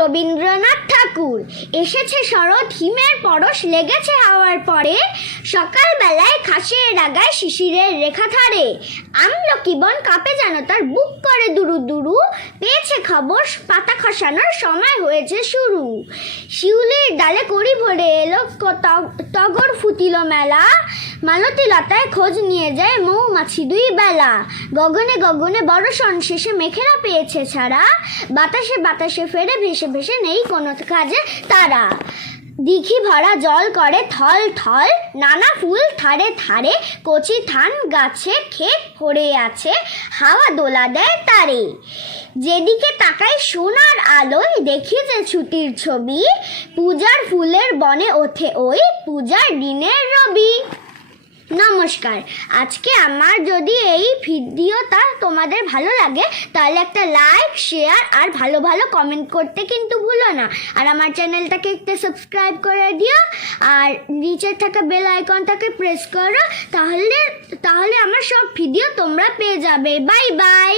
রবীন্দ্রনাথ ঠাকুর। এসেছে শরৎ, হিমের পরশ লেগেছে হাওয়ার পরে, সকালবেলায় খাসের ডাগায় শিশিরের রেখা ধারে, আমলকি বন কাঁপে যেন তার বুক করে দুরু দুরু, পেয়েছে খবর পাতা খসানোর সময় হয়েছে শুরু। শিউলির ডালে কড়ি ভরে এলো টগর ফুটিল মেলা, মালতী লতায় খোঁজ নিয়ে যায় মৌমাছি দুই বেলা। গগনে গগনে বর্ষণ শেষে মেঘেরা পেয়েছে ছাড়া, বাতাসে বাতাসে ফেরে ভেসে ভেসে নেই কোনো কাজে তারা। দিঘি ভরা জল করে থল থল, নানা ফুল ধারে ধারে, কচি ধান গাছে ক্ষেত ভরে আছে, হাওয়া দোলা দেয় তারে। যেদিকে তাকাই সোনার আলোয় দেখি যে ছুটির ছবি, পূজার ফুলের বনে ওঠে ওই পূজার দিনের রবি। নমস্কার। আজকে আমার যদি এই ভিডিওটা তোমাদের ভালো লাগে তাহলে একটা লাইক, শেয়ার আর ভালো ভালো কমেন্ট করতে কিন্তু ভুলো না। আর আমার চ্যানেলটাকে একটু সাবস্ক্রাইব করে দিও, আর নিচে থাকা বেল আইকনটাকে প্রেস করো, তাহলে আমার সব ভিডিও তোমরা পেয়ে যাবে। Bye bye.